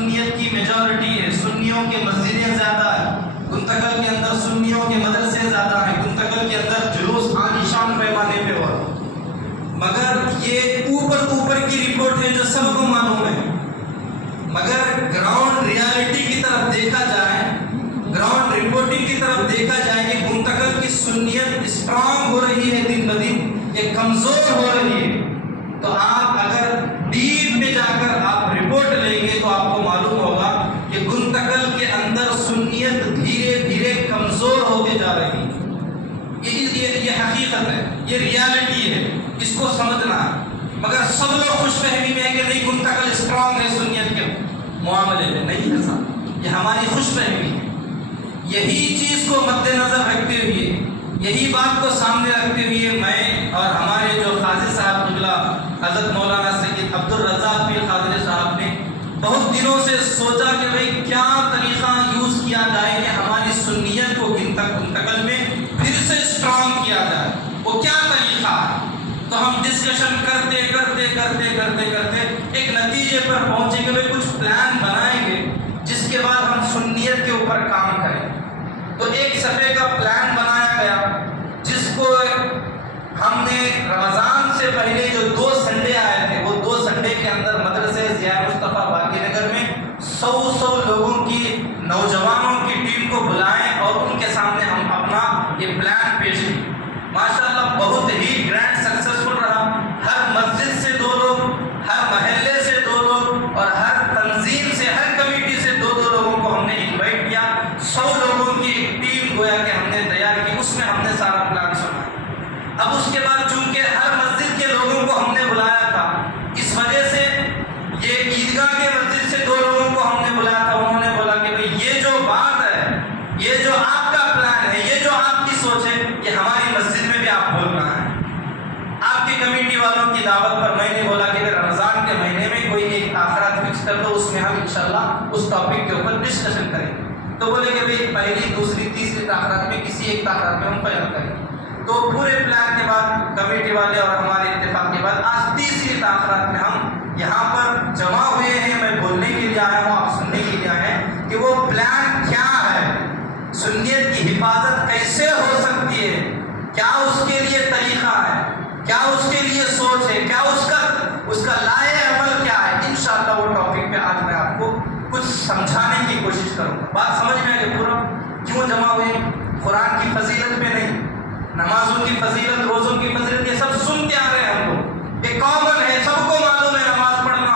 سنیت کی میجورٹی ہے، سنیوں کے مسجدیں زیادہ ہیں، گنتکل کے اندر سنیوں کے مدرسے زیادہ ہیں، گنتکل کے اندر جلوس عالی شان پیمانے پہ ہوا، مگر یہ اوپر کی رپورٹ ہے جو سب کو معلوم ہے، مگر گراؤنڈ ریالٹی کی طرف دیکھا جائے، گراؤنڈ رپورٹنگ کی طرف دیکھا جائے کہ گنتکل کی سنیت اسٹرانگ ہو رہی ہے، دن بدن یہ کمزور ہو رہی ہے۔ تو آپ اگر ڈیپ میں جا کر آپ رپورٹ لیں گے تو آپ کو معلوم ہوگا کہ گنتکل کے اندر سنیت دھیرے دھیرے کمزور ہوتے جا رہی ہے۔ یہ حقیقت ہے، یہ ریالٹی ہے، اس کو سمجھنا ہے۔ مگر سب لوگ خوش فہمی میں ہے کہ نہیں گنتکل اسٹرانگ ہے سنیت کے معاملے میں، نہیں ہے صاحب، یہ ہماری خوش فہمی ہے۔ یہی چیز کو مد نظر رکھتے ہوئے، یہی بات کو سامنے رکھتے ہوئے میں اور ہمارے جو قاضی صاحب قبلہ حضرت مولانا سید عبدالرزاق پیر قادری صاحب نے بہت دنوں سے سوچا کہ بھئی کیا طریقہ یوز کیا جائے کہ ہماری سنیت کو گنتکل میں پھر سے اسٹرانگ کیا جائے، وہ کیا طریقہ ہے۔ تو ہم ڈسکشن کرتے ایک نتیجے پر پہنچے کہ بھئی کچھ پلان بنائیں گے جس کے بعد ہم سنیت کے اوپر کام کریں۔ تو ایک صفحے کا پلان بنایا گیا جس کو ہم نے رمضان سے پہلے جو 2 سنڈے آئے تھے، وہ 2 سنڈے کے اندر مدرسے ضیاء مصطفیٰ باقی نگر میں 100 لوگوں کی، نوجوانوں کی ٹیم کو بلائیں اور ان کے سامنے ہم اپنا یہ پلان پیش کی۔ ماشاءاللہ بہت ہی گرینڈ سکسیسفل رہا۔ ہر مسجد سے 2 لوگ، ہر محلے سے 2 لوگ اور ہر تنظیم سے، ہر کمیٹی سے 2 لوگوں کو ہم نے انوائٹ کیا۔ 100 لوگوں کی ایک ٹیم گویا کہ ہم نے تیار کی، اس میں ہم نے سارا پلان سنا۔ اب اس کے بعد چونکہ ہر مسجد کے لوگوں کو ہم نے بلایا تھا، اس وجہ سے یہ عیدگاہ کے مسجد سے 2 لوگوں کو ہم نے بلایا تھا، انہوں نے بولا کہ بھئی یہ جو بات ہے، یہ جو آپ کا پلان ہے، یہ جو آپ کی سوچ ہے، یہ ہماری مسجد میں بھی آپ بولنا ہے۔ آپ کی کمیٹی والوں کی دعوت پر میں نے بولا کہ رمضان کے مہینے میں کوئی ایک تاخیرات فکس کر دو، اس میں ہم انشاءاللہ اس ٹاپک کے اوپر ڈسکشن کریں گے۔ تو بولے کہ بھئی پہلی، دوسری، تیسری تاخیرات میں کسی ایک تاخیرات میں ہم بیان کریں گے۔ تو پورے پلان کے بعد کمیٹی والے اور ہمارے اتفاق کے بعد آج تیسری تاخیرات میں ہم یہاں پر جمع ہوئے ہیں۔ میں بولنے کے لیے آیا ہوں، آپ سننے کے لیے آئے ہیں کہ وہ پلان کیا ہے، سنیت کی حفاظت کیسے ہو سکتی ہے، کیا اس کے لیے طریقہ ہے، کیا اس کے لیے سوچ ہے، کیا اس کا لائے عمل کیا ہے۔ انشاءاللہ وہ ٹاپک پہ آج میں آپ کو کچھ سمجھانے کی کوشش کروں گا۔ بات سمجھ میں آئے پورا کیوں جمع ہوئے؟ قرآن کی فضیلت پہ نہیں، نمازوں کی فضیلت، روزوں کی فضیلت، یہ سب سنتے آ رہے ہیں ہم لوگ، یہ کامن ہے، سب کو معلوم ہے۔ نماز پڑھنا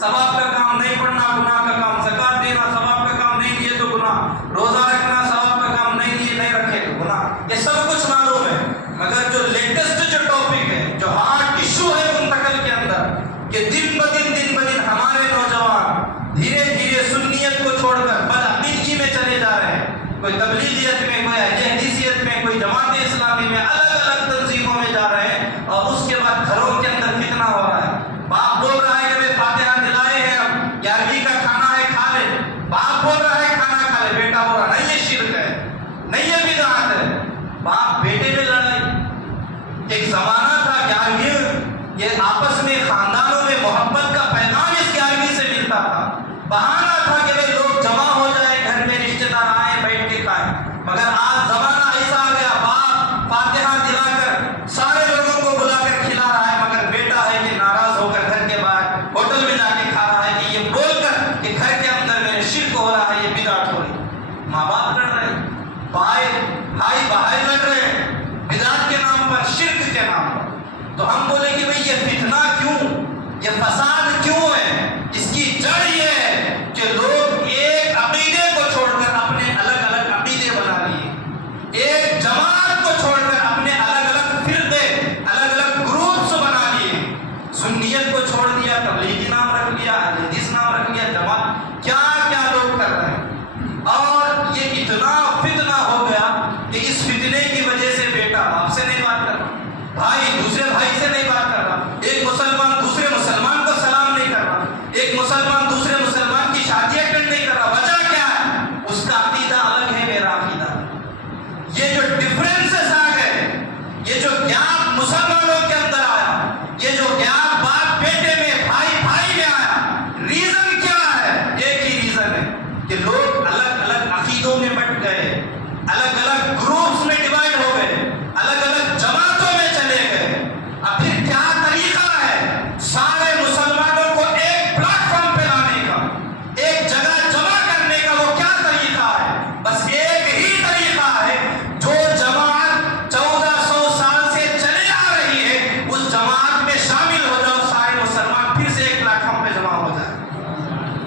ثواب کا کام، نہیں پڑھنا گناہ کا کام، زکات دینا ثواب کا کام، نہیں دیے تو گناہ، روزہ رکھنا ثواب کا کام، نہیں دیے نہیں رکھے تو گناہ، یہ سب کچھ معلوم ہے۔ مگر جو لیٹسٹ جو ٹاپک ہے، جو ہارڈ ایشو ہے منتقل کے اندر، کہ دن بدن ہمارے نوجوان دھیرے دھیرے سنیت کو چھوڑ کر بدعقیدگی میں چلے جا رہے ہیں، کوئی تبلیغیت میں، کوئی احادیثیت میں، کوئی جماعت اسلامی میں، الگ الگ تنظیموں میں جا رہے ہیں، اور اس کے بعد گھروں کے اندر فتنہ ہو رہا ہے۔ باپ بول رہا ہے کہ میں فاتحہ دلائے ہیں، اب 11ویں کا کھانا ہے کھا لے، باپ بول رہا ہے کھانا کھا لے، بیٹا بول رہا نہیں یہ شرک ہے، نہیں یہ بدعت ہے۔ باپ بیٹے میں لڑائی، ایک زمانہ تھا 11ویں، یہ آپس میں خاندانوں میں محبت کا پیغام اس 11ویں سے ملتا تھا، بہانہ تھا کہ بھئی لوگ جمع ہو جائے، گھر میں رشتہ دار آئے، بیٹھ کے کھائیں۔ مگر آج زمانہ ایسا آ گیا، باپ فاتحہ دلا کر سارے لوگوں کو بلا کر کھلا رہا ہے، مگر بیٹا ہے کہ ناراض ہو کر گھر کے باہر ہوٹل میں جا کے کھا رہا ہے، کہ یہ بول کر کہ گھر کے اندر میرے شرک ہو رہا ہے، یہ بدعت ہو رہی ہے۔ ماں باپ لڑ رہے ہیں، بھائی بھائی لڑ رہے ہیں، بدعت کے نام پر، شرک کے نام پر۔ تو ہم بولے کہ بھئی یہ فتنہ کیوں، یہ فساد کیوں ہے؟ اس کی جڑ یہ ہے کہ لوگ ایک عقیدے کو چھوڑ کر اپنے الگ الگ عقیدے بنا لیے، ایک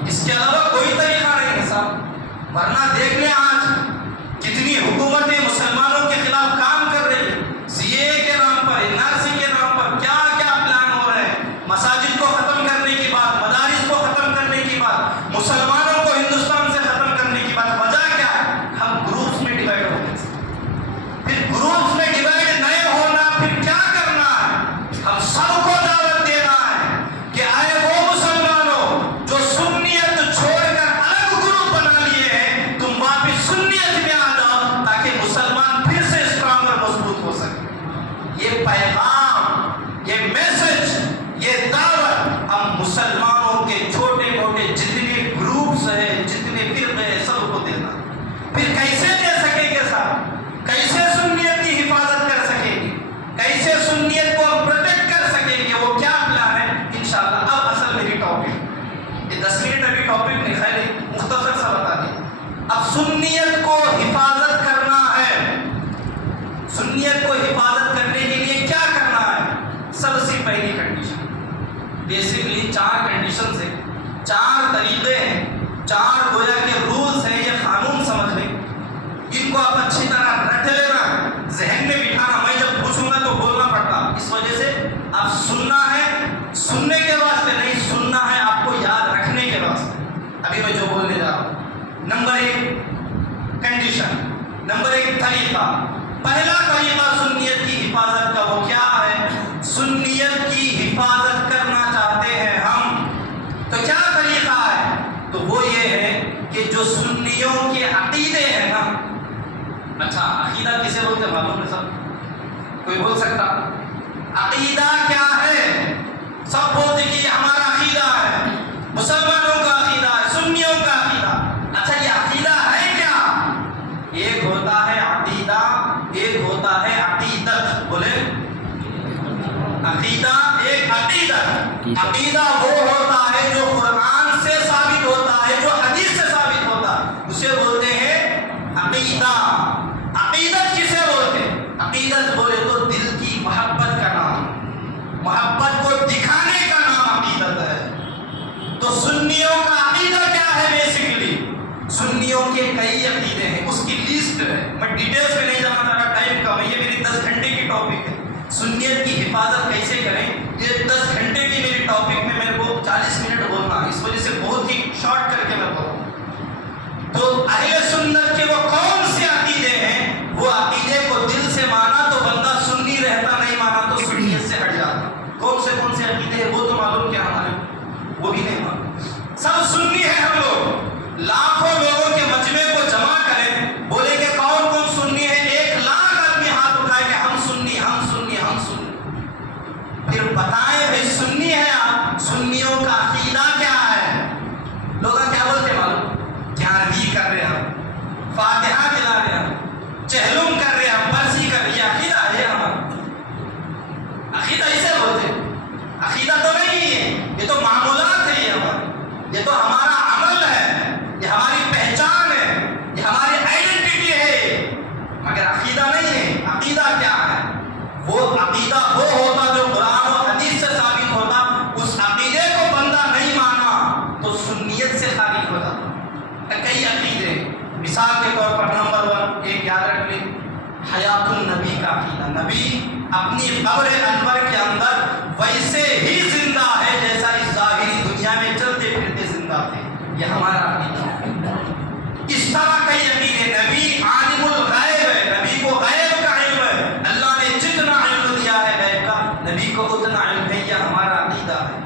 اس کے علاوہ کوئی طریقہ نہیں ہے صاحب. ورنہ دیکھ لیں آج کتنی حکومتیں مسلمانوں کے خلاف کام کر رہی ہیں. سی اے کے نام پر, این آر سی کے نام پر کیا کیا پلان ہو رہے ہیں. مساجد کو ختم کرنے کی بات, مدارس کو ختم کرنے کی بات, مسلمانوں کو ہندوستان سے ختم کرنے کی بات. وجہ کیا ہے؟ ہم گروپس میں ڈیوائڈ ہو گئے. پھر گروپس میں ڈیوائڈ نہیں ہونا, پھر کیا کرنا ہے؟ ہم سب کو دعوت دینا ہے کہ آئے وہ مسلمانوں جو سنیت چھوڑ کر الگ گروپ بنا لیے ہیں, تم واپس سنیت میں آ جاؤ تاکہ مسلمان پھر سے اسٹرانگ اور مضبوط ہو سکے. یہ پیغام, یہ میسج, یہ دعوت ہم مسلمانوں کے چھوٹے موٹے جتنے گروپس ہیں, جتنے فرقے ہیں, سب کو دینا. پھر کیسے دے سکیں گے صاحب؟ کیسے سنیت کی حفاظت کر سکیں گے؟ کیسے سنیت کو ہم پروٹیکٹ کر سکیں گے؟ وہ کیا پلان ہے انشاءاللہ. اب اصل میری ٹاپک, یہ 10 منٹ ابھی ٹاپک نہیں, خیر مختصر سا بتا دیں. اب سنیت کو حفاظت کرنا ہے. سنیت کو حفاظت کرنے کے لیے کیا کرنا ہے؟ سب سے پہلی کنڈیشن, بیسکلی 4 کنڈیشن ہیں, 4 طریقے ہیں, 4 گویا کے رولز ہیں. یہ قانون سمجھ لیں, ان کو آپ اچھی طرح رکھ لینا, ذہن میں بٹھانا. میں جب پوچھوں گا تو بولنا پڑتا, اس وجہ سے آپ سننا ہے, سننے کے واسطے نہیں, سننا ہے آپ کو یاد رکھنے کے واسطے. ابھی میں جو بولنے جا رہا ہوں, نمبر 1 کنڈیشن, نمبر 1 طریقہ. پہلا طریقہ سنیت کی حفاظت کا وہ کیا ہے؟ سنیت کی حفاظت کرنا چاہتے ہیں ہم, تو کیا طریقہ ہے؟ تو وہ یہ ہے کہ جو سنیوں کے عقیدے ہیں نا. اچھا, عقیدہ کسے بولتے ہیں معلوم ہے سب؟ کوئی بول سکتا؟ عقیدہ کیا ہے؟ سب بولتے کہ یہ ہمارا عقیدہ ہے, مسلمانوں کا عقیدہ ہے, سنیوں کا عقیدہ. اچھا, یہ عقیدہ ہے کیا؟ ایک ہوتا ہے عقیدہ, ایک ہوتا ہے عقیدت. بولے عقیدہ, ایک عقیدت. عقیدہ وہ ہوتا ہے جو قرآن سے ثابت ہوتا ہے, جو حدیث سے ثابت ہوتا ہے, اسے بولتے ہیں عقیدہ. عقیدت کسے بولتے ہیں؟ عقیدت بولے تو دل کی محبت کا نام, محبت کو دکھانے کا نام عقیدت ہے. تو سنیوں کا عقیدہ کیا ہے؟ بیسکلی سنیوں کے کئی عقیدے ہیں, اس کی لسٹ ہے. میں ڈیٹیلز میں نہیں جانا چاہ رہا, ٹائم کم ہے, یہ میری 10 گھنٹے کی ٹاپک ہے. سنیت کی حفاظت کیسے کریں, یہ 10 گھنٹے کی میری ٹاپک میں میرے کو 40 منٹ بولنا ہے, اس وجہ سے بہت ہی شارٹ کر کے میں بولوں. تو اہل سنت کے وہ کون سے عقیدے ہیں؟ وہ عقیدے کو دل سے مانا تو بندہ سنی رہتا, نہیں مانا تو سنیت سے ہٹ جاتا. کون سے عقیدے ہیں وہ تو معلوم کیا ہمارے, وہ بھی نہیں معلوم. سب سنی ہے ہم لوگ. لاکھوں لوگوں کے مجمع کو جمع کریں, بولے کہ کون کون سنی ہے, 1 لاکھ آدمی ہاتھ اٹھائے کہ ہم سنی, ہم سنی, ہم سنی. پھر بتائیں بھائی سنی ہے آپ, سنیوں کا عقیدہ کیا ہے؟ لوگ کیا بولتے معلوم؟ گیارہویں کر رہے ہیں, فاتحہ کھلا رہے ہیں, چہلم کر رہے ہیں, برسی کر رہے ہیں. عقیدہ ہے ہمارا, عقیدہ اسے بولتے ہیں. عقیدہ تو نہیں ہے, یہ تو معمولات ہے, یہ ہمارا, یہ تو ہمارا عمل ہے, یہ ہماری پہچان ہے, یہ ہماری آئیڈینٹی ہے, مگر عقیدہ نہیں ہے. عقیدہ کیا ہے؟ وہ عقیدہ وہ ہوتا جو قرآن و حدیث سے ثابت ہوتا. اس عقیدے کو بندہ نہیں مانا تو سنیت سے خارج ہوتا. کئی عقیدے, مثال کے طور پر نمبر 1 ایک یاد رکھ لیں, حیات النبی کا عقیدہ. نبی اپنی قبر انور کے اندر ویسے ہی زندہ ہے جیسا اس ظاہری دنیا میں چلتے پھرتے زندہ تھے, یہ ہمارا عقیدہ ہے. اس طرح کئی عقیدے. نبی عالم الغیب ہے, نبی کو غیب کا علم ہے, اللہ نے جتنا علم دیا ہے غیب کا, نبی کو اتنا علم ہے, یہ ہمارا عقیدہ ہے.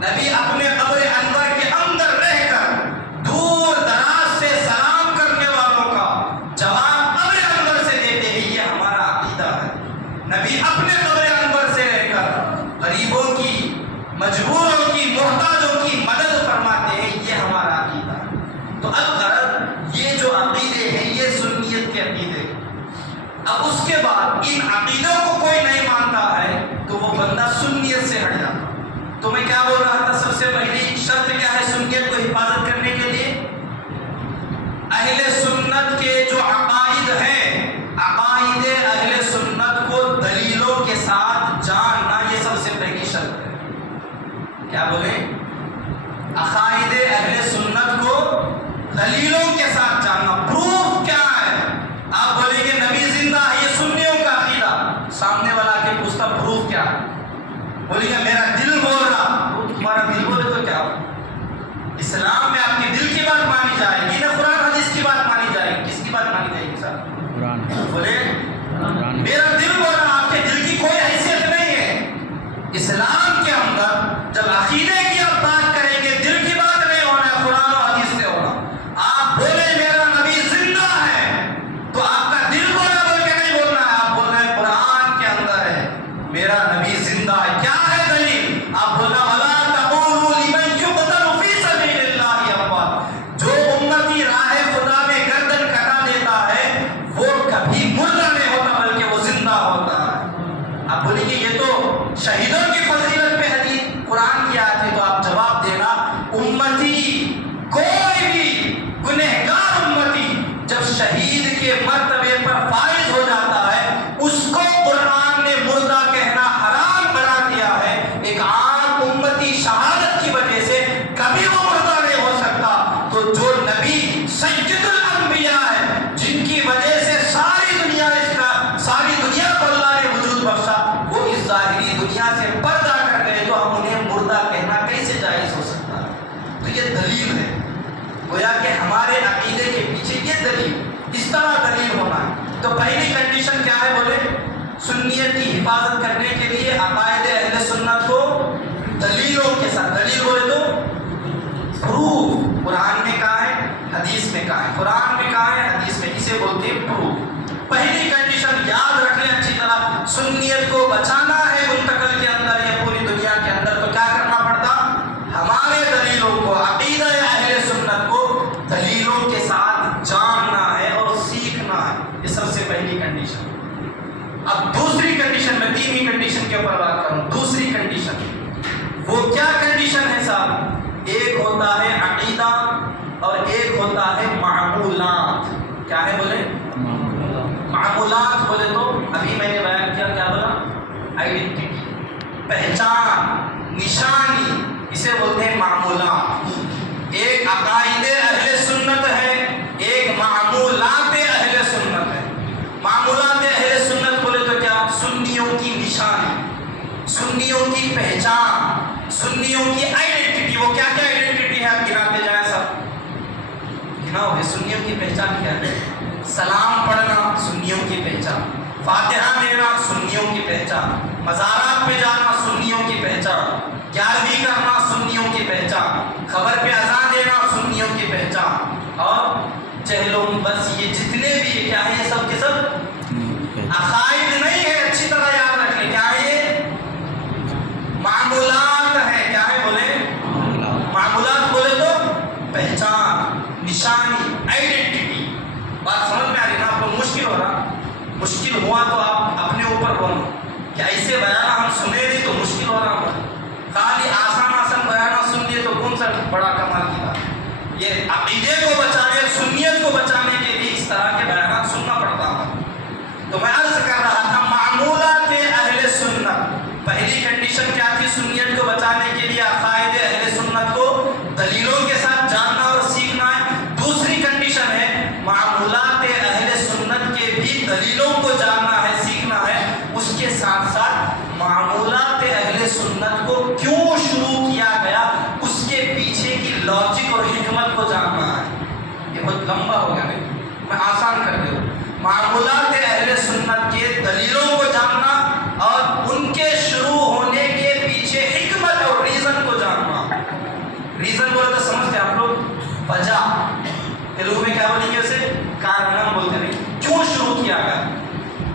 نبی اپنے قبر انور کے اندر رہ کر دور دراز سے سلام کرنے والوں کا جواب قبر انور سے دیتے ہیں, یہ ہمارا عقیدہ ہے. نبی اپنے قبر انور سے رہ کر غریبوں کی, مجبوروں کی, محتاجوں کی مدد فرماتے ہیں, یہ ہمارا عقیدہ ہے. تو اب یہ جو دلیل، اس طرح دلیل ہونا ہے۔ تو پہلی کنڈیشن کیا ہے بولے؟ سنیت کی حفاظت کرنے کے لیے عقائد اہل سنت کو دلیلوں کے ساتھ، دلیل بولے تو پروف، قرآن میں کہا ہے، حدیث میں کہا ہے، قرآن میں کہا ہے، حدیث میں، اسے بولتے ہیں پروف۔ پہلی کنڈیشن یاد رکھ لیں اچھی طرح، سنیت کو بچانا ہے منتقل کے اندر یا پوری دنیا کے اندر، تو کیا کرنا پڑتا؟ ہمارے دلیلوں کو، عقیدہ اہل سنت کو دلیلوں کے ساتھ جاننا ہے اور سیکھنا ہے، یہ سب سے پہلی کنڈیشن۔ اب دوسری کنڈیشن، میں تین ہی کنڈیشن کے اوپر بات کروں۔ دوسری کنڈیشن وہ کیا کنڈیشن ہے صاحب؟ ایک ہوتا ہے عقیدہ اور ایک ہوتا ہے معمولات۔ کیا ہے بولے؟ معمولات بولے تو ابھی میں نے بیان کیا، کیا بولا؟ آئیڈینٹی، پہچان، نشانی، اسے بولتے ہیں معمولات۔ ایک عقائد اہل سنت ہے، ایک معمولات اہل سنت ہے۔ معمولات اہل سنت بولے تو کیا؟ سنیوں کی نشانی، سنیوں کی پہچان، سنیوں کی آئیڈینٹی۔ وہ کیا کیا آئیڈینٹی ہے آپ گناتے جائیں سب، گنا ہوئے۔ سنیوں کی پہچان کیا ہے؟ سلام پڑھنا سنیوں کی پہچان، فاتحہ دینا سنیوں کی پہچان، مزارات پہ جانا سنیوں کی پہچان، 11ویں کرنا سنیوں کی پہچان، خبر پہ اذان دینا سنیوں کی پہچان، اور چہلوں بس یہ جتنے بھی کیا ہے یہ سب کے سب عقائد نہیں ہے، اچھی طرح یاد رکھیں کیا ہے یہ؟ معمولات ہے۔ کیا ہے بولے؟ معمولات بولے تو پہچان، نشانی، آئیڈینٹی۔ بات سمجھ میں آ رہی نا آپ کو؟ مشکل ہو رہا؟ مشکل ہوا تو آپ اپنے اوپر بولو کہ ایسے بیانہ ہم سنے نہیں تو مشکل ہو رہا ہوگا، خالی آسان آسان بیانہ سن لیے تو کون سا بڑا کمال کی بات؟ یہ عقیدے کو بچانے، سنیت کو بچانے کے لیے اس طرح کے بیانات سننا پڑتا ہے۔ تو میں عرض کر رہا تھا معمولات اہل سنت، پہلی کنڈیشن کیا تھی؟ سنیت کو بچانے کے لیے عقائد اہل سنت کو دلیلوں کے ساتھ جاننا اور سیکھنا ہے۔ دوسری کنڈیشن ہے معمولات اہل سنت کے بھی دلیلوں کو جاننا ہے، سیکھنا ہے، اس کے ساتھ ساتھ معمولات اہل سنت کو کیوں شروع کیا گیا اس کے پیچھے کی لاجک اور حکمت کو جاننا ہے۔ یہ بہت لمبا ہو گیا، میں آسان کر دوں۔ معمولات اہل سنت کے دلیلوں کو جاننا اور ان کے شروع ہونے کے پیچھے حکمت اور ریزن کو جاننا۔ ریزن بولے تو سمجھتے آپ لوگ؟ وجہ، تیلگو میں کیا بولیں گے اسے؟ کارنم بولتے نہیں، کیوں شروع کیا گیا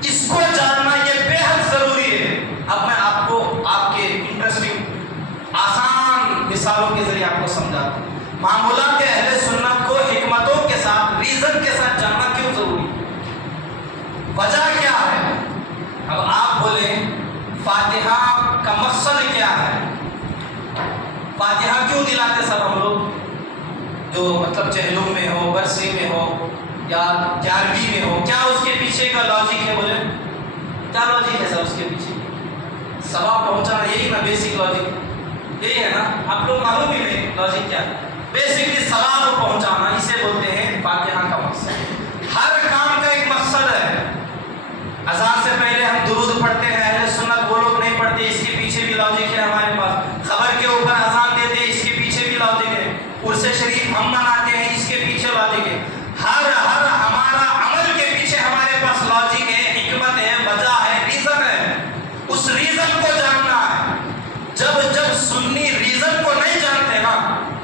اس کو جاننا یہ بے حد ضروری ہے۔ اب میں آپ کو آپ کے انٹرسٹنگ آسان مثالوں کے ذریعے آپ کو سمجھاتا ہوں۔ معمولات اہل سنت کو حکمتوں کے ساتھ، ریزن کے ساتھ جاننا کیوں ضروری؟ وجہ کیا ہے؟ اب آپ بولیں فاتحہ کا مقصد کیا ہے؟ فاتحہ کیوں دلاتے سب ہم لوگ؟ جو مطلب چہلوں میں ہو، برسی میں ہو یا 11ویں میں ہو، کیا اس کے پیچھے کا لاجک ہے؟ بولے کیا لاجک ہے سر اس کے پیچھے؟ ثواب پہنچانا، یہی نا بیسک لاجک، یہی ہے نا؟ آپ لوگ معلوم ہی نہیں لاجک کیا ہے؟ بیسکلی ثواب پہنچانا، اسے بولتے ہیں فاتحہ کا مقصد۔ ہر کام کا ایک مقصد ہے۔ اذان سے پہلے ہم درود پڑھتے ہیں، اہل سنت وہ لوگ نہیں پڑھتے، اس کے پیچھے بھی لاجک ہے ہمارے پاس۔ خبر کے اوپر اذان دیتے ہیں، اس کے پیچھے بھی لاجک ہے۔ عرس شریف ہم مناتے ہیں، اس کے پیچھے لاجک ہے۔ ہر ہمارا عمل کے پیچھے ہمارے پاس لاجک ہے، حکمت ہے، وجہ ہے، ریزن ہے۔ اس ریزن کو جاننا ہے۔ جب سنی ریزن کو نہیں جانتے نا،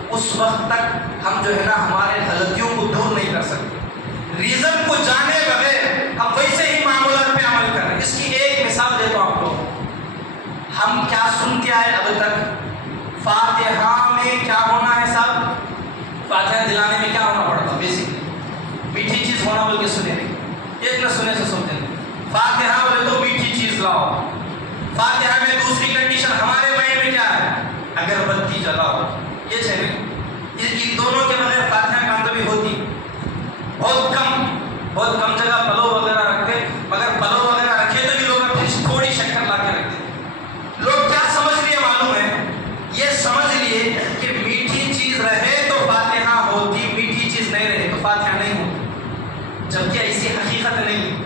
اس وقت تک ہم جو ہے نا ہمارے غلطیوں کو دور نہیں کر سکتے۔ ریزن کو جانے بغیر ہم ویسے ہی معمولات پہ عمل کر رہے ہیں۔ اس کی ایک مثال دیتا ہوں آپ کو۔ ہم کیا سن کے آئے اب تک؟ فاتحہ میں کیا ہونا ہے صاحب؟ فاتحہ دلانے میں کیا ہونا پڑتا؟ بیسکلی میٹھی چیز ہونا بول کے سنے نہیں، ایک نہ سنے سے سنتے نہیں۔ فاتحہ بولے تو میٹھی چیز لاؤ۔ فاتحہ میں دوسری کنڈیشن ہمارے مائنڈ میں کیا ہے؟ اگربتی جلاؤ، یہ چھ ان دونوں کے بغیر فاتحہ کام کبھی ہوتی بہت کم جگہ پلو وغیرہ رکھتے، مگر پلو وغیرہ رکھے تو بھی لوگ تھوڑی شکر لا کے رکھتے۔ لوگ کیا سمجھ لیے معلوم ہے؟ یہ سمجھ لیے کہ میٹھی چیز رہے تو فاتحہ ہوتی، میٹھی چیز نہیں رہے تو فاتحہ نہیں ہوتی، جبکہ ایسی حقیقت نہیں۔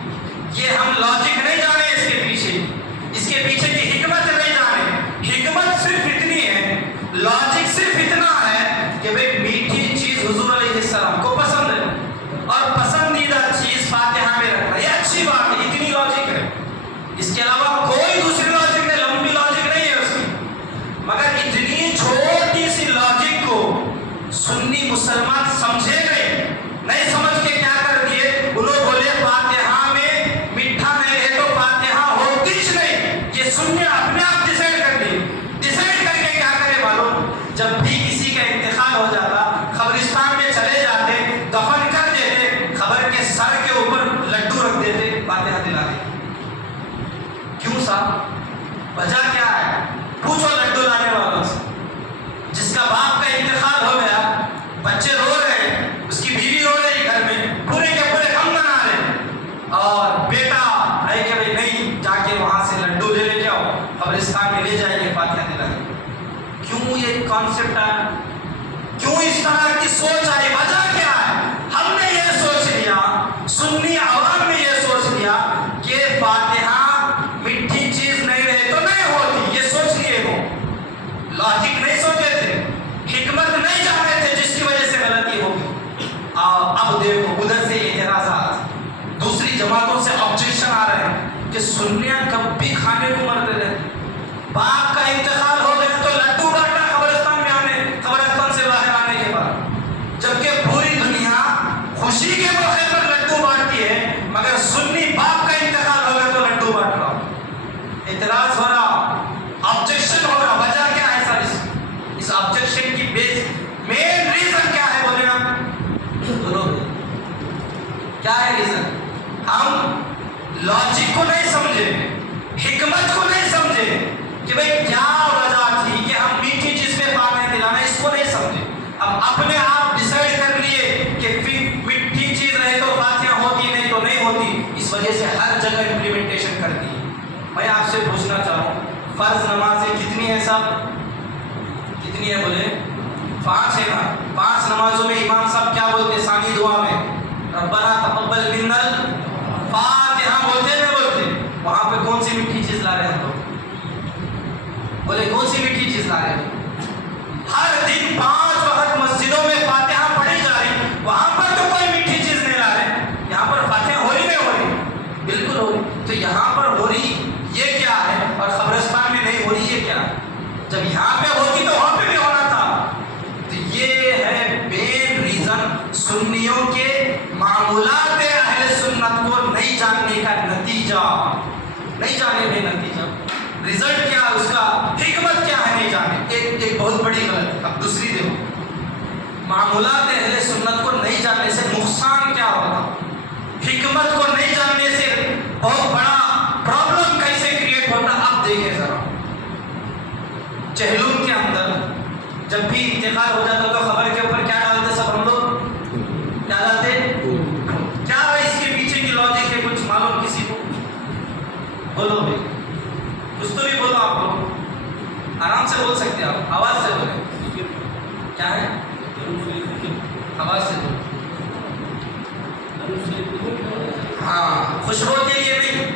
یہ ہم لاجک نہیں جانے اس کے پیچھے کی حکمت نہیں جانے۔ حکمت صرف اتنی ہے، لاجک صرف اتنا ہے کہ بھئی میٹھی چیز حضور علیہ السلام کو پسند ہے، اور پسند مسلمان سمجھے نہیں سمجھ کے کیا کر دیے انہوں بولے فاتحہ میں میٹھا نہیں ہے تو فاتحہ ہوتی ہی نہیں. یہ سننے اپنے آپ ڈیسائیڈ کر دی. ڈیسائیڈ کر کے کیا کرے معلوم؟ جب بھی کسی کا انتقال ہو جاتا قبرستان میں چلے جاتے دفن کر دیتے قبر کے سر کے اوپر لڈو رکھ دیتے فاتحہ دلا دیتے. کیوں صاحب؟ وجہ کیا ہے؟ پوچھو لڈو لانے والوں سے. جس کا باپ کا انتقال ہو گیا بچے رو رہے ہیں اس کی بیوی رو رہی گھر میں پورے کے پورے غم منا رہے اور بیٹا ہے کہ بھائی نہیں جا کے وہاں سے لڈو لے کے آؤ قبرستان میں لے جائیں گے فاتحہ دلا دیں. کیوں یہ کانسیپٹ آیا؟ کیوں اس طرح کی سوچ آئی؟ وجہ کیا ہے؟ ہم نے یہ سوچ لیا سنی عوام نے یہ سوچ لیا کہ فاتحہ میٹھی چیز نہیں رہے تو نہیں ہوتی. یہ سوچ لیے وہ لاجک نہیں سوچے تھے حکمت نہیں جانے تھے جس کی وجہ سے غلطی ہوگی. اب دیکھو ادھر سے اعتراضات دوسری جماعتوں سے آبجیکشن آ رہے ہیں کہ سنیاں کب بھی کھانے کو مرتے رہتے. باپ کا انتقال ہو گیا تو لڈو بانٹا قبرستان میں قبرستان سے باہر آنے کے بعد جبکہ پوری دنیا خوشی کے موقع پر لڈو بانٹتی ہے مگر سنی باپ کا انتقال ہو گیا تو لڈو بانٹ رہا. اعتراض ہو رہا آبجیکشن ہو رہا. وجہ کیا ہے سر؟ اس آبجیکشن کی بیس مین ریزن کیا ہے بولے آپ؟ بولو کیا ہے ریزن؟ ہم لاجک کو نہیں سمجھے حکمت کو نہیں سمجھے کہ بھئی کیا وجہ تھی کہ ہم میٹھی چیز پہ فاتحہ دلانا اس کو نہیں سمجھے. اب اپنے آپ ڈیسائیڈ کر لیے کہ میٹھی چیز رہے تو فاتحہ ہوتی نہیں تو نہیں ہوتی. اس وجہ سے ہر جگہ امپلیمنٹیشن کر دی. میں آپ سے پوچھنا چاہوں فرض نمازیں کتنی ہیں صاحب؟ کتنی ہے بولے؟ 5 ہے نا. 5 نمازوں میں امام صاحب کیا بولتے ثانی دعا میں؟ ربنا تقبل منا الفاتحہ بولتے نہیں بولتے؟ وہاں پہ کون سی میٹھی چیز لا رہے ہیں ہم لوگ؟ بولے کون سی میٹھی چیز لا رہے ہیں؟ ہر دن 5 وقت مسجدوں میں فاتحہ پڑھی جا رہی وہاں پر تو کوئی میٹھی چیز نہیں لا رہے. یہاں پر فاتحہ ہو رہی نہیں ہو رہی؟ بالکل ہو رہی. تو یہاں پر ہو رہی یہ کیا ہے اور قبرستان میں نہیں ہو رہی یہ کیا ہے؟ جب یہاں پہ ہوتی تو وہاں پہ بھی ہونا تھا. تو یہ ہے مین ریزن سنیوں کے معمولات اہل سنت کو نہیں جاننے کا نتیجہ. نہیں جانے میں نتیجہ رزلٹ کیا اس کا حکمت کیا ہے نہیں جانے. ایک بہت بڑی غلط. اب دوسری دیکھو معمولات اہل سنت کو نہیں جاننے سے نقصان کیا ہوتا. حکمت کو نہیں جاننے سے بہت بڑا پرابلم کیسے کریٹ ہوتا. اب دیکھیں ذرا چہلم کے اندر جب بھی انتقال ہو جاتا تو خبر کے اوپر کیا ڈالتے سب ہم لوگ؟ کیا ڈالتے؟ کیا ہے اس کے پیچھے کی لاجک ہے کچھ معلوم کسی کو؟ بولو بھائی کچھ تو بھی بولو. آپ لوگ آرام سے بول سکتے آپ آواز سے بولیں. کیا ہے؟ آواز سے بولو. ہاں خوشبو کے لیے نہیں.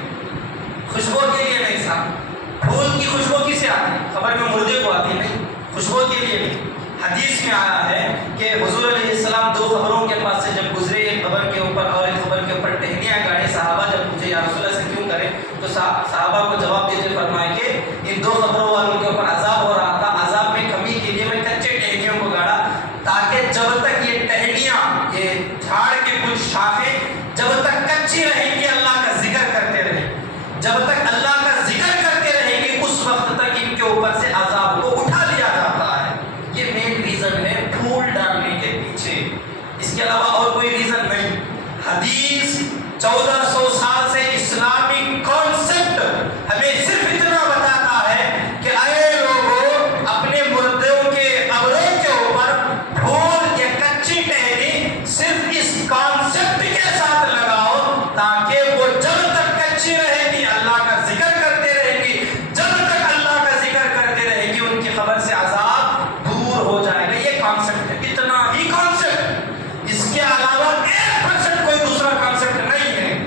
خوشبو کے لیے نہیں صاحب. پھول کی خوشبو کسے آتی ہے؟ خبر میں مردے کو آتی نہیں. خوشبو کے لیے نہیں. حدیث میں آیا ہے کہ حضور علیہ السلام 2 قبروں کے پاس سے جب گزرے ایک قبر کے اوپر اور ایک قبر کے اوپر ٹہنیاں گاڑے. صحابہ جب پوچھے یا رسول اللہ سے کیوں کریں تو صحابہ کو جواب دیتے فرمائے کہ ان 2 قبروں والوں کے اوپر عذاب ہو رہا تھا. عذاب میں کمی کے لیے میں کچے ٹہنیوں کو گاڑا تاکہ جب تک یہ ٹہنیاں یہ جھاڑ کے کچھ شاخیں جب تک کچی رہیں گی اللہ کا ذکر کرتے رہیں. جب تک اللہ کا ذکر کرتے رہیں گے اس وقت تک ان کے اوپر سے عذاب کو اٹھا لیا جاتا ہے. یہ مین ریزن ہے پھول ڈالنے کے پیچھے. اس کے علاوہ اور کوئی ریزن نہیں. حدیث 1400 سال سے اسلامک کانسیپٹ ہمیں صرف اتنا بتاتا ہے کہ اے لوگوں اپنے مردوں کے قبروں کے اوپر پھول یا کچی ٹہنی صرف اس کانسیپٹ کے ساتھ لگاؤ تاکہ وہ جب تک کچی رہے گی اللہ کا ذکر کرتے رہے گی. جب تک اللہ کا ذکر کرتے رہے گی ان کی خبر سے عذاب دور ہو جائے گا. یہ کانسیپٹ ہے. اتنا ہی کانسیپٹ. اس کے علاوہ 1% کوئی دوسرا کانسیپٹ نہیں ہے.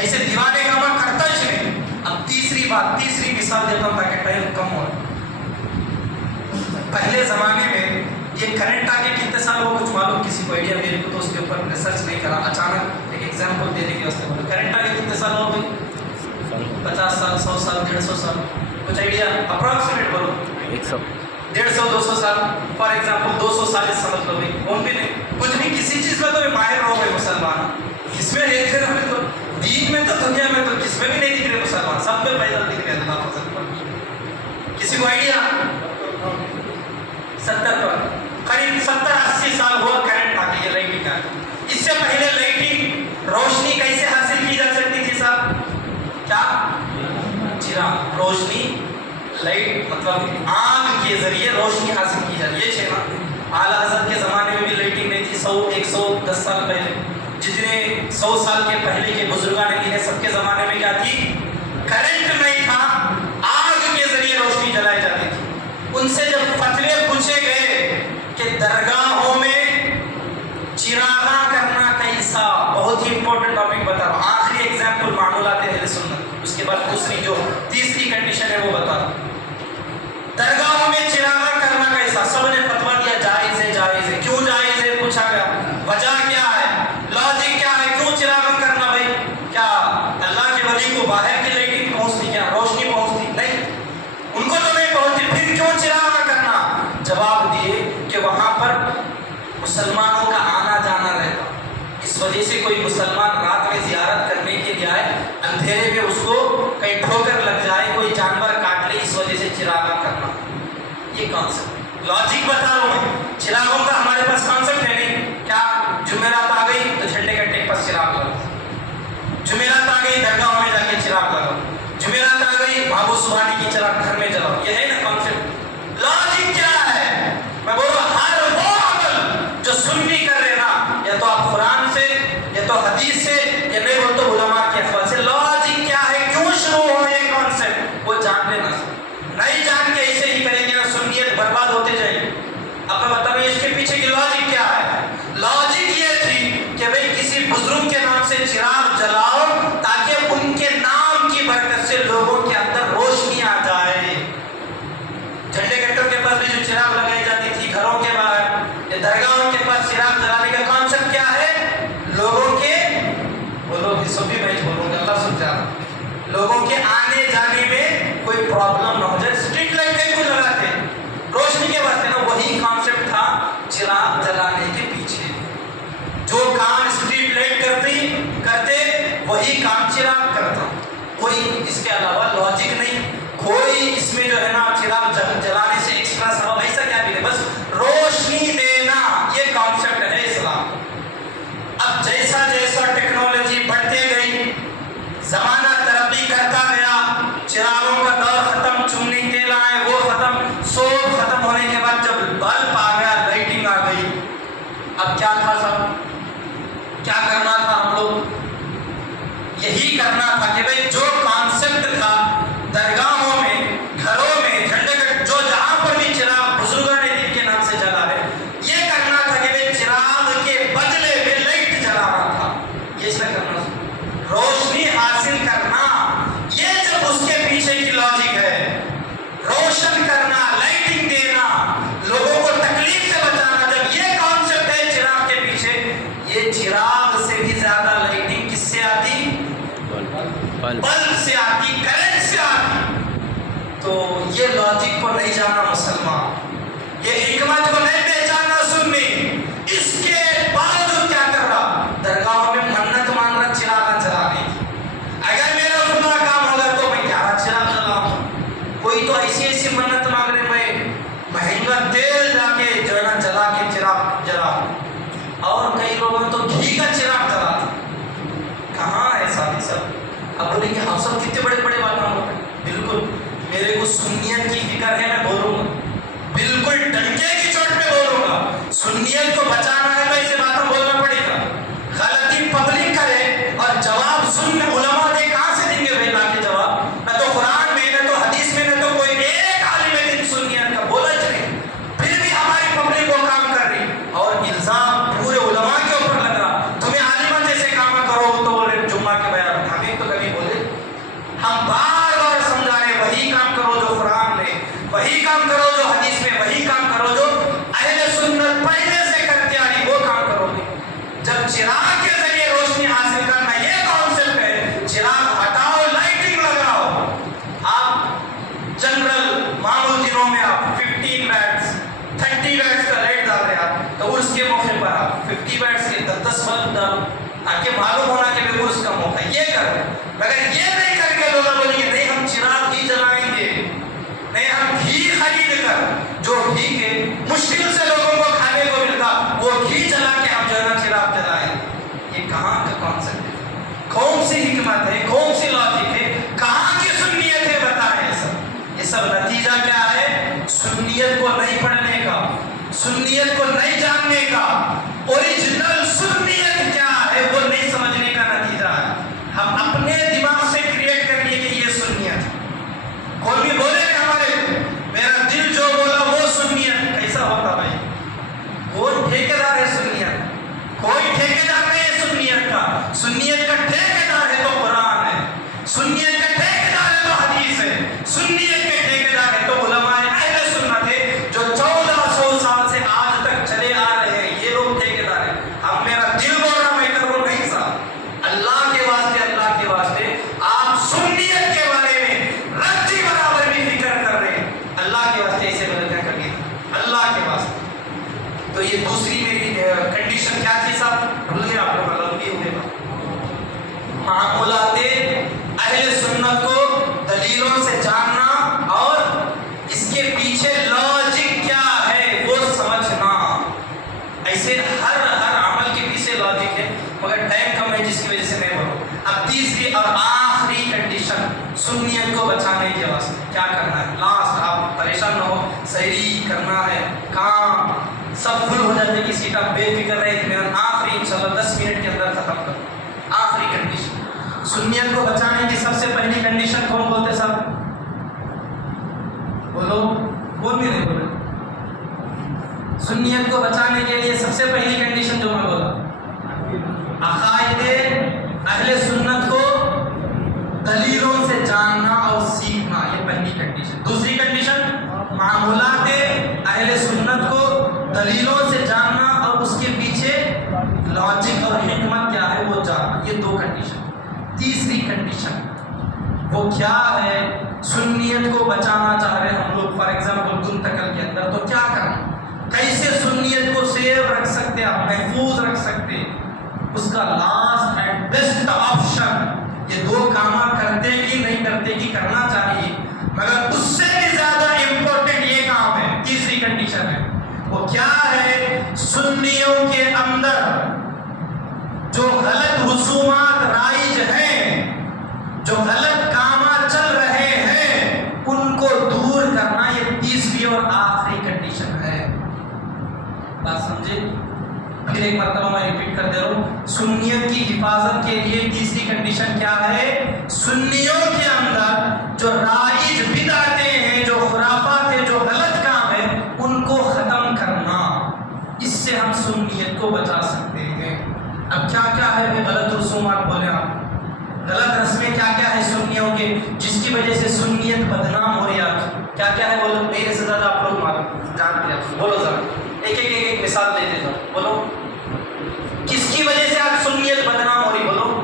ایسے دیوانے کا عمل کرتا ہی نہیں۔ اب تیسری مثال دیتا ہوں تاکہ ٹائم کم ہو۔ پہلے زمانے میں یہ کرنٹ آگے کتنے سال ہو، کچھ معلوم کسی کو آئیڈیا؟ میرے کو تو اس کے اوپر ریسرچ نہیں کرا، اچانک ایک ایگزامپل دینے کے واسطے بولو۔ کرنٹ آگے کتنے سال ہو گئی؟ 50 سال، 100 سال، 150 سال، کچھ آئیڈیا اپروکسیمیٹ بولو؟ 100، 150، 200 سال، فار ایگزامپل 200 سال اس سمجھ لو بھائی، کون بھی نہیں، کچھ بھی کسی چیز میں تو ماہر ہو گئے مسلمان، کس میں ایک دن ہمیں تو دین میں تو دنیا میں تو کس میں بھی نہیں دکھ رہے مسلمان، سب میں پیدل دکھ رہے اللہ فضل پر۔ کسی کو آئیڈیا؟ 70 پر قریب 70-80 سال ہوا کرنٹ آ گئی ہے لائٹنگ کا۔ اس سے پہلے لائٹنگ روشنی کیسے حاصل کی جا سکتی تھی صاحب؟ کیا؟ چراغ، روشنی، لائٹ مطلب آگ کے ذریعے روشنی حاصل کی جاتی ہے۔ یہ چھ اعلیٰ حضرت کے زمانے میں بھی لائٹنگ نہیں تھی، 100-110 سال پہلے جتنے 100 سال کے پہلے کے بزرگان ہیں سب کے زمانے میں کیا تھی؟ کرنٹ نہیں تھا، آگ کے ذریعے روشنی جلائی جاتی تھی۔ ان سے جب فتوے پوچھے گئے کہ درگاہوں میں چراغاں کرنا کیسا، بہت ہی امپورٹنٹ ٹاپک بتا رہا ہوں، آخری ایگزامپل معمولات اہل سنت، اس کے بعد تیسری کنڈیشن ہے وہ بتا رہا ہوں۔ درگاہوں میں چراغاں کرنا کیسا، سب نے فتویٰ دیا جائز ہے، جائز ہے۔ کیوں جائز ہے پوچھا گیا، وجہ کیا ہے، لاجک کیا ہے، کیوں چراغاں کرنا؟ بھائی کیا اللہ کے ولی کو باہر کی لائٹنگ پہنچتی، کیا روشنی پہنچتی؟ نہیں، ان کو تو نہیں پہنچتی، پھر کیوں چراغاں کرنا؟ جواب دیے کہ وہاں پر مسلمانوں کا آنا جانا رہتا، اس وجہ سے کوئی مسلمان رات میں زیارت کرنے کے لیے آئے، اندھیرے میں اس کو کہیں ٹھوکر لگ جائے، کوئی جانور کاٹ لے، اس وجہ سے چراغاں کرنا۔ یہ کانسیپٹ لاجک بتا رہا ہوں میں، چراغوں کا ہمارے پاس کانسیپٹ ہے نہیں کیا؟ جمعرات آ گئی تو جھنڈے کے ٹیک پر چراغ لگاؤ، جمعرات آ گئی درگاہوں میں جا کے چراغ لگاؤ، جمعرات آ گئی بابو سبحانی کی چراغ گھر میں جلاؤ۔ یہ ہے نا کانسیپٹ۔ لاجک کیا ہے؟ میں بول رہا ہوں ہر وہ عمل جو سنی کر رہے نا، یا تو آپ قرآن سے یا تو حدیث سے یا نہیں بول تو علماء کے اقوال سے، لاجک کیا ہے، کیوں شروع ہو یہ کانسیپٹ، وہ جان لینا۔ نہیں جان کے ایسے ہی کریں گے نا، سنیت برباد ہوتے جائے گی۔ اب میں بتا رہا ہوں اس کے پیچھے کی لاجک کیا ہے۔ لاجک یہ تھی کہ بھئی کسی بزرگ کے نام سے چراغ جلاؤ تاکہ ان کے نام کی برکت سے لوگوں کے اندر روشنی آ جائے۔ جھنڈے گھنٹوں کے پاس بھی جو چراغ لگائی جاتی تھی گھروں کے باہر یا درگاہوں کے پاس، چراغ جلانے کا کانسیپٹ کیا ہے؟ لوگوں کے سب بھی میں بولوں گا، اللہ سمجھا، لوگوں کے آنے جانے میں کوئی پرابلم نہ ہو جائے۔ اسٹریٹ لائٹ کہیں کو لگاتے روشنی کے واسطے نا، وہی کانسیپٹ تھا چراغ جلانے کے پیچھے۔ جو کام اسٹریٹ لائٹ کرتے وہی کام چراغ کرتا، کوئی اس کے علاوہ لاجک نہیں، کوئی اس میں جو ہے نا چراغ جلانے سے ایکسٹرا سبب ایسا کیا بھی نہیں، بس روشنی دینا، یہ کانسیپٹ ہے اسلام۔ اب جیسا جیسا ٹیکنالوجی بڑھتے گئی، زمانہ ترقی کرتا گیا، چراغوں کا دور ختم، چمنی تیل آئے وہ ختم، سوپ ختم ہونے کے بعد جب بلب آ گیا، لائٹنگ آ گئی، اب کیا تھا صاحب، کیا کرنا تھا ہم لوگ؟ یہی کرنا تھا کہ بھئی جو کانسیپٹ تھا درگاہوں میں، گھروں میں، جھنڈے کا جو جہاں پر بھی چراغ بزرگوں نے دین کے نام سے جلا ہے، یہ کرنا تھا کہ بھئی چراغ کے بدلے میں لائٹ جلانا تھا، یہ اس میں کرنا تھا، روشنی حاصل کرنا، یہ جب اس کے پیچھے کی لاجک ہے، روشن کرنا، لائٹنگ دینا، لوگوں کو تکلیف سے بچانا، جب یہ کانسیپٹ ہے چراغ کے پیچھے، یہ چراغ سے بھی زیادہ لائٹنگ کس سے آتی؟ بلب سے آتی، کرنٹ سے آتی۔ تو یہ لاجک کو نہیں جانا مسلمان، یہ حکمت کو نہیں پہچانا سنی، اس کے باوجود کیا کر رہا؟ درگاہوں میں منت مان رہا چراغ جلانے کی۔ اگر میرا خدا کام ہوگا تو میں 11 چراغ جلاؤں، کوئی تو ایسی ایسی منت مانگ رہے میں مہنگا تیل جا کے جو ہے نا جلا کے چراغ جلاؤں، اور کئی لوگوں تو گھی کا چراغ جلاتے۔ کہاں ہے ساتھی صاحب؟ اب بولیں گے ہم سب کتنے بڑے بڑے باتیں ہوتے ہیں، بالکل میرے کو سنیت کی فکر ہے، میں بولوں گا بالکل ڈنکے کی چوٹ پہ بولوں گا، سنیت کو بچانا ہے تو ایسے باتیں بولنا پڑے گا۔ غلطی پبلک کرے اور جواب سن علماء دے، کہاں سے دیں گے بھائی لا کے جواب؟ نہ تو قرآن میں، نہ تو حدیث میں، نہ تو کوئی ایک عالم دین سنیت کا بولا جائے، پھر بھی ہماری پبلک وہ کام کر رہی اور الزام پورے علماء کے اوپر لگ رہا، تمہیں عالمہ جیسے کام معمولات اہل سنت کو دلیلوں سے جاننا اور اس کے پیچھے لاجک کیا ہے وہ سمجھنا. ایسے ہر عمل کے پیچھے لاجک ہے مگر ٹائم کم ہے جس کی وجہ سے میں بولوں. اب تیسری اور آخری کنڈیشن سنیت کو بچانے کے واسطے کیا کرنا ہے. لاسٹ آپ پریشان نہ ہو, سحری کرنا ہے, کام سب فل ہو جاتے کی سیٹ, آپ بے فکر رہے اطمینان. آخری انشاءاللہ 10 منٹ کے اندر ختم کر. آخری کنڈیشن سنیت کو بچانے کی سب سے پہلی کنڈیشن کون بولتے صاحب؟ بولو, کون بھی نہیں بولے. سنیت کو بچانے کے لیے سب سے پہلی کنڈیشن جو میں بولا, عقائد اہل سنت کو دلیلوں سے جاننا اور سیکھنا, یہ پہلی کنڈیشن. دوسری کنڈیشن معمولات اہل سنت کو دلیلوں سے جاننا اور اس کے پیچھے لاجک اور حکمت کیا ہے وہ جاننا, یہ 2 کنڈیشن. تیسری کنڈیشن وہ کیا ہے؟ سنیت کو بچانا چاہ رہے ہم لوگ فار ایگزامپل گنتقل کے اندر, تو کیا کرنا, کیسے سنیت کو سیو رکھ سکتے, آپ محفوظ رکھ سکتے. اس کا لاسٹ اینڈ بیسٹ آپشن, یہ 2 کام کرتے کہ نہیں کرتے کہ کرنا چاہیے, مگر اس سے بھی زیادہ امپورٹنٹ یہ کام ہے, تیسری کنڈیشن ہے. وہ کیا ہے؟ سنیوں کے اندر جو غلط رسومات رائج ہیں, جو غلط کام چل رہے ہیں, ان کو دور کرنا, یہ تیسری اور آخری کنڈیشن ہے. بات سمجھے؟ پھر ایک مرتبہ میں ریپیٹ کر دے رہا ہوں. سنیت کی حفاظت کے لیے تیسری کنڈیشن کیا ہے؟ سنیوں کے اندر جو رائج بدعتیں ہیں, جو خرافات ہیں, جو غلط کام ہے, ان کو ختم کرنا. اس سے ہم سنیت کو بچا سکتے ہیں. اب کیا کیا ہے غلط رسومات بولے آپ, غلط رسمیں کیا کیا ہے سنیوں کے, جس کی وجہ سے سنیت بدنام ہو رہی ہے؟ کیا کیا ہے بولو, میرے سے زیادہ آپ لوگ جانتے ہیں. بولو ذرا, ایک مثال دے دے. بولو کس کی وجہ سے آپ سنیت بدنام ہو رہی؟ بولو.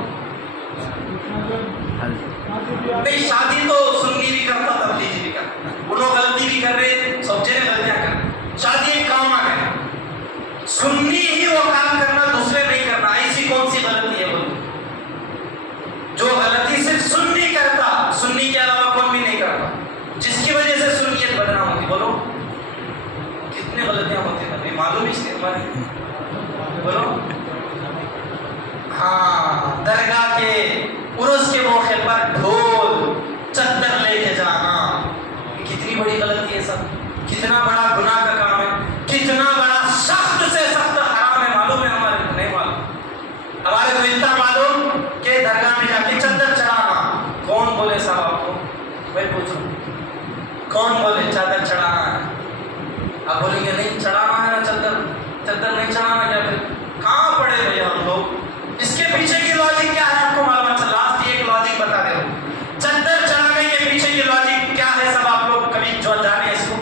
نہیں, شادی تو سنی بھی کرتا, تبلیغی بھی کرتا, وہ لوگ غلطی بھی کر رہے, سب جنے غلطیاں کر رہے. شادی ایک کام آ گئے, سنی ہی وہ کام کرنا, دوسرے نہیں کرنا, ایسی کون سی غلطی ہے؟ بولو. جو غلطی صرف سنی کرتا, سنی کے علاوہ کون بھی نہیں کرتا, جس کی وجہ سے سنیت بدنام ہوتی. بولو کتنی غلطیاں ہوتی ہیں, معلوم ہی اس ہمارے. بولو. ہاں, درگاہ کے عرس کے موقع پر ڈھول چادر لے کے جانا, کتنی بڑی غلطی ہے سب, کتنا بڑا گناہ کا کام ہے, کتنا بڑا سخت سے سخت حرام ہے. معلوم ہے ہمارے کو؟ نہیں معلوم. ہمارے کو اتنا معلوم کہ درگاہ میں جا کے چادر چڑھانا. کون بولے صاحب آپ کو؟ بھائی پوچھو, کون بولے چادر چڑھانا ہے؟ آپ بولیں گے نہیں چڑھانا ہے نا چادر, چادر نہیں چڑھانا کیا؟ پھر کہاں پڑے بھائی ہم لوگ؟ اس کے پیچھے کی لاجک کیا ہے آپ کو معلوم ہے؟ لاسٹ ایک لاجک بتا دے رہا ہوں. چادر چڑھانے کے پیچھے کی لاجک کیا ہے سب آپ لوگ کبھی جو جانے اس کو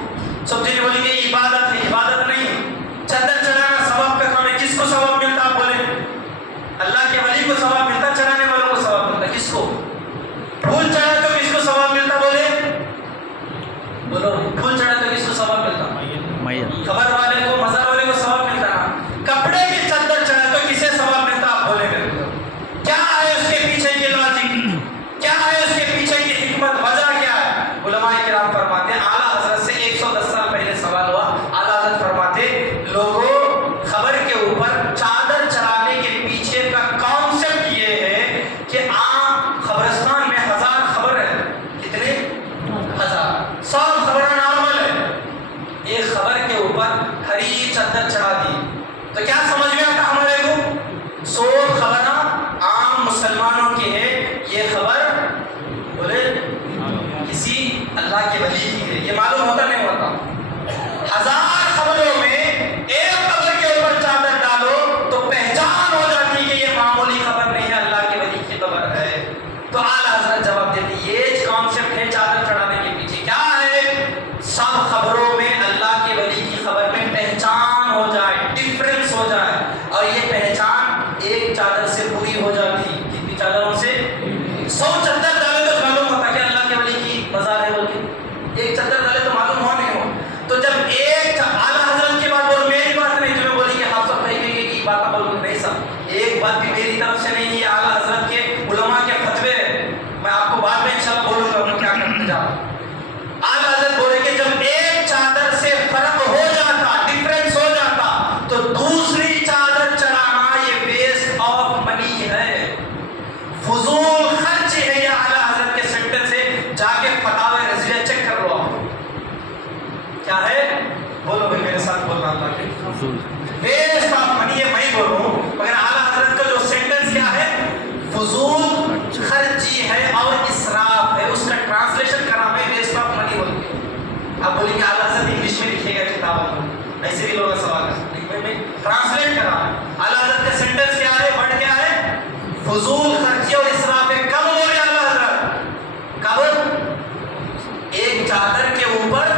سب جنے بولیں گے عبادت ہے. عبادت نہیں, چادر چڑھانا ثواب کا کام ہے. کس کو ثواب ملتا آپ بولیں؟ اللہ کے ولی کو ثواب ملتا, چڑھانے والوں کو ثواب ملتا. کس کو؟ پھول چڑھا تو کس کو ثواب ملتا؟ بولے بولو, پھول چڑھا تو کس کو ثواب ملتا؟ خبر والے کو, مزار والے کو ثواب ملتا نا. کپڑے کی چادر چڑھا تو کسے ثواب ملتا آپ بولے میرے کو؟ کیا ہے اس کے پیچھے کی لاجک, کیا ہے اس کے پیچھے کی حکمت, وجہ کیا ہے؟ علماء کرام فرماتے ہیں, اعلیٰ حضرت سے 110 سال پہلے سوال ہوا, اعلیٰ حضرت فرماتے لوگوں خبر کے اوپر چادر چڑھانے کے پیچھے کا کانسیپٹ یہ ہے کہ عام خبرستان میں 1000 خبر ہے. کتنے؟ 1000. 100 خبریں نارمل ہے, ایک خبر کے اوپر ہری چادر چڑھا دی تو کیا سمجھ میں آتا ہمارے کو؟ 100 خبریں عام مسلمانوں کی ہے, یہ خبر بولے کسی اللہ کے ولی کی ہے. یہ معلوم ہوتا نہیں ہوتا؟ 1000 خبروں میں ایک خبر کے اوپر چادر ڈالو تو پہچان ہو جاتی کہ یہ معمولی خبر نہیں ہے, اللہ کے ولی کی خبر ہے. تو اعلیٰ حضرت جواب دیتی یہ کانسیپٹ ہے چادر چڑھانے کے پیچھے کیا ہے, سب خبروں میں اللہ کے ولی کی خبر میں پہچان ہو جائے, ڈفرنس ہو جائے, اور یہ پہچان ایک چادر سے پوری ہو جاتی. کتنی چادروں سے؟ 100 چادر ڈالے تو معلوم ہوتا کہ اللہ کے ولی کی مزار ہے بول کے, ایک چادر ڈالے تو معلوم ہوا نہیں ہو. تو جب ایک خرچی ہے اور اسراف ہے. اس کا ٹرانسلیشن کرا میں ویسٹ آف منی بول کے. آپ بولیں گے اعلیٰ حضرت انگلش میں لکھے گا کتاب میں, ایسے بھی لوگ سوال کرتے ہیں. ٹرانسلیٹ کرا ہے. اعلیٰ حضرت کا سینٹینس کیا ہے, ورڈ کیا ہے, فضول خرچی اور اسراف ہے. کب بولے اعلیٰ حضرت, کب؟ ایک چادر کے اوپر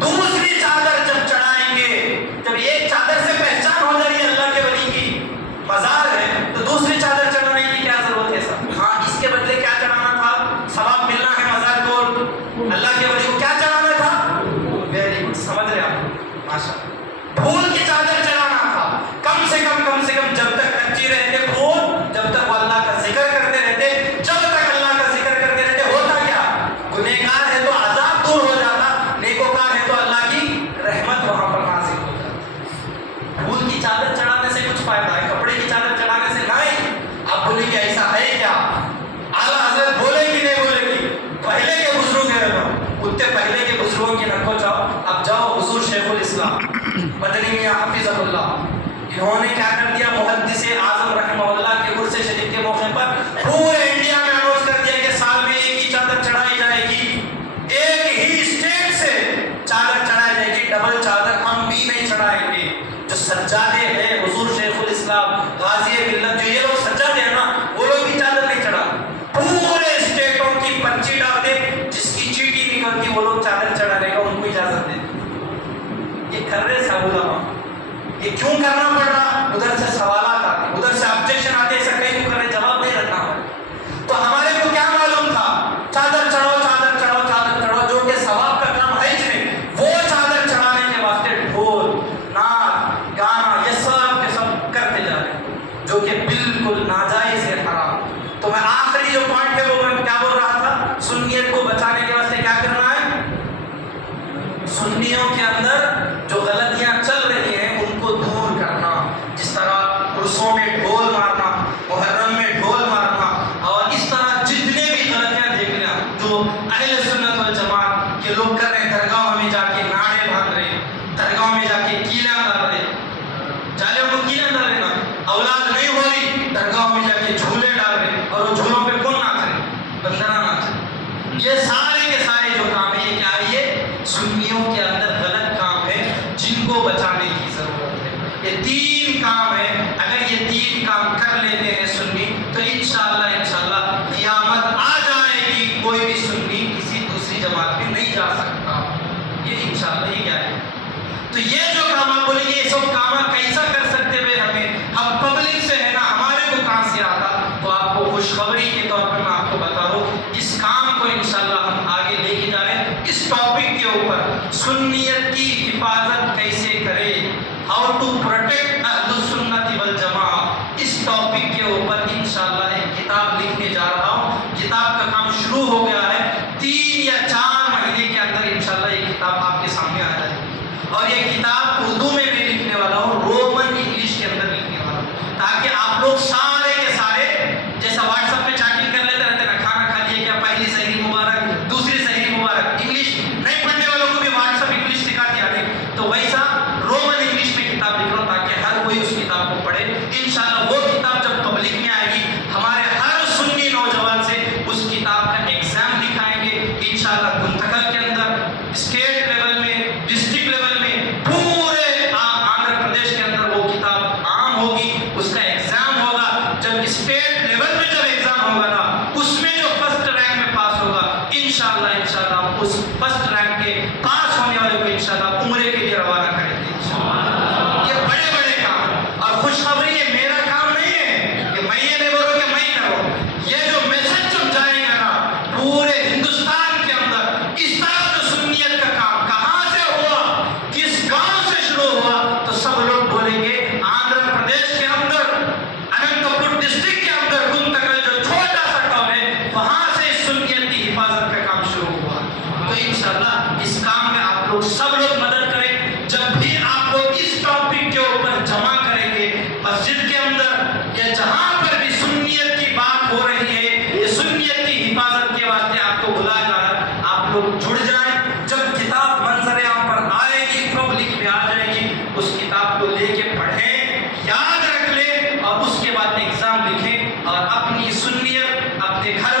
دوسری چادر جب چڑھائیں گے, جب ایک چادر سے پہچان ہو جائے اللہ کے ولی کی مزار ہے, تو دوسری چادر چڑھانے کی کیا ضرورت ہے صاحب؟ ہاں, اس کے بدلے کیا چڑھانا تھا؟ ثواب ملنا ہے مزار کو, اللہ کے ولی کو کیا چڑھانا تھا؟ ویری گڈ, سمجھ رہے آپ, ماشاء اللہ. پھول کی چادر چڑھانا تھا. کم سے کم جب تک کچی رہتے پھول, جب تک وہ اللہ کا ذکر کرتے رہتے, جب تک اللہ کا ذکر کرتے رہتے, ہوتا کیا؟ گنہگار ہے تو عذاب دور ہو جاتا, نیکوکار ہے تو اللہ کی رحمت وہاں پر نازل ہو جاتی. پھول کی چادر چڑھانے سے کچھ فائدہ ہے, کپڑے کی چادر چڑھانے سے نہیں. آپ بولیں گے ایسا ہے کیا؟ اعلیٰ حضرت بولے گی نہیں بولے گی؟ پہلے کے بزرگ ہیں, اتنے پہلے کے بزرگوں کی نکو جاؤ. اب جاؤ حضور شیخ الاسلام مدنی میاں حفظہ اللہ, انہوں نے کیا کر دیا, محدث اعظم رحمہ اللہ کے عرس شریف کے موقع پر پورے انڈیا میں اناؤنس کر دیا کہ سال میں ایک ہی چادر چڑھائی جائے گی, ایک ہی اسٹیٹ سے چادر چڑھائی جائے گی, ڈبل چادر ہم بھی نہیں چڑھائیں گے. جو سجادے ہیں حضور شیخ الاسلام غازی ملت, جو یہ لوگ سجادے ہیں نا, وہ لوگ بھی چادر نہیں چڑھا. پورے اسٹیٹوں کی پرچی ڈال دے, جس کی چیٹی نکلتی وہ لوگ چادر چڑھانے کا ان کو اجازت دے. یہ کر رہے صاحب علماء, یہ کیوں کرنا پڑ رہا؟ ادھر سے سوالات آتے, ادھر سے آبجیکشن آتے, ایسا کہیں کیوں کر رہے, جواب نہیں رکھنا ہے. تو ہمارے کو کیا معلوم تھا, چادر چڑھو چادر چڑھو چادر چڑھو, جو کہ ثواب کا کام ہے ہی نہیں. وہ چادر چڑھانے کے واسطے ڈھول نعت گانا یہ سب کے سب کرتے جا رہے ہیں, جو کہ بالکل ناجائز ہے, حرام. تو میں آخری جو پوائنٹ ہے وہ میں کیا بول رہا تھا, سنیت کو بچانے کے واسطے کیا کرنا ہے. سنیوں کے اندر جو غلطیاں چل رہی ہیں ان کو دور کرنا. جس طرح عرسوں میں ڈھول مارنا, محرم میں ڈھول مارنا, اور اس طرح جتنے بھی غلطیاں دیکھ لیں جو اہل سنت والجماعت کے لوگ کر رہے ہیں, درگاہوں میں جا کے نعرے باندھ رہے, درگاہوں میں جا کے کیلیاں ڈال رہے, چالے وہ کیلیاں ڈال رہے نا, اولاد نہیں ہو رہی, درگاہوں میں جا کے جھولے ڈال رہے, اور وہ جھولوں پہ کون ناچ رہے, بندرا ناچ رہے. یہ سارے کے سارے جو کام ہے, یہ کیا ہے, یہ سنیوں کے اندر غلط کام ہے جن کو بچانے کی ضرورت ہے. یہ تین کام ہے, اگر یہ تین کام کر لیتے ہیں سنی, تو انشاءاللہ قیامت آ جائے گی, کوئی بھی سنی کسی دوسری جماعت میں نہیں جا سکتا. یہ انشاءاللہ یہ کیا ہے. تو یہ جو کام آپ بولیں گے یہ سب کام کیسا کر سکتے ہوئے ہمیں, ہم پبلک سے ہے نا, ہمارے کو کہاں سے آتا. تو آپ کو خوشخبری کے طور پر میں آپ کو بتا رہا ہوں, اس کام کو انشاءاللہ ہم آگے لے کے جا رہے ہیں. اس ٹاپک کے اوپر سنیت کی حفاظت کیسے کرے, ہاؤ ٹو پروٹیکٹ اہل السنت والجماعت, اس ٹاپک کے اوپر انشاءاللہ ایک کتاب لکھنے جا رہا ہوں. کتاب کا کام شروع ہو گیا ہے, 3 یا 4 مہینے کے اندر انشاءاللہ یہ کتاب آپ کے سامنے آ جائے گی. اور یہ کتاب اردو میں بھی لکھنے والا ہوں, رومن انگلش کے اندر لکھنے والا ہوں, تاکہ آپ لوگ سارے کے سارے جیسا واٹس ایپ پہ چیٹنگ کر لیتے رہتے نا, کھانا کھا لیے کیا, پہلی سحری مبارک, دوسری سحری مبارک, انگلش نہیں پڑھنے والوں کو بھی واٹس ایپ انگلش سکھا دیا نہیں, تو ویسا رومن انگلش میں کتاب لکھ رہا ہوں تاکہ ہر کوئی اس کتاب کو پڑھے. انشاءاللہ وہ کتاب جب پبلک میں آئے گی, ہمارے ہر سنی نوجوان سے اس کتاب کا ایگزام لکھائیں گے انشاءاللہ. گنتکل کے اندر, اسٹیٹ لیول میں, ڈسٹرکٹ لیول میں, پورے آندھرا پردیش کے اندر وہ کتاب عام ہوگی, اس کا ایگزام ہوگا. جب اسٹیٹ لیول میں جب ایگزام ہوگا نا, اس میں جو فرسٹ رینک میں پاس ہوگا انشاءاللہ اس فرسٹ رینک کے پاس ہونے والے کو انشاءاللہ عمرے کے لیے روانہ کریں گے. یہ بڑے بڑے کام, اور خوشخبری یہ میرا کام نہیں ہے کہ میں یہ نہیں بولوں کہ میں کروں. یہ جو میسج جب جائے گا نا پورے ہندوستان کے اندر, اس طرح جو سنیت کا کام کہاں سے ہوا, کس گاؤں سے شروع ہوا, تو سب لوگ بولیں گے آندھرا پردیش کے اندر, اننت پور ڈسٹرکٹ کے اندر گنتکل جو چھوٹا سا ٹاؤن ہے, وہاں سے سنیت کی حفاظت کا کام شروع ہوا. تو انشاءاللہ اس کام میں آپ لوگ سب لوگ مدد کریں. جب بھی آپ لوگ اس ٹاپک کے اوپر جمع کریں گے مسجد کے اندر یا جہاں پر بھی سنیت کی بات ہو رہی ہے, یہ سنیت کی حفاظت کے واسطے آپ کو بلا جا رہا ہے, آپ لوگ جڑ جائیں. جب کتاب منظر عام پر آئے گی, پبلک میں آ جائے گی, اس کتاب کو لے کے پڑھیں, یاد رکھ لیں, اور اس کے بعد ایگزام لکھیں, اور اپنی سنیت اپنے گھر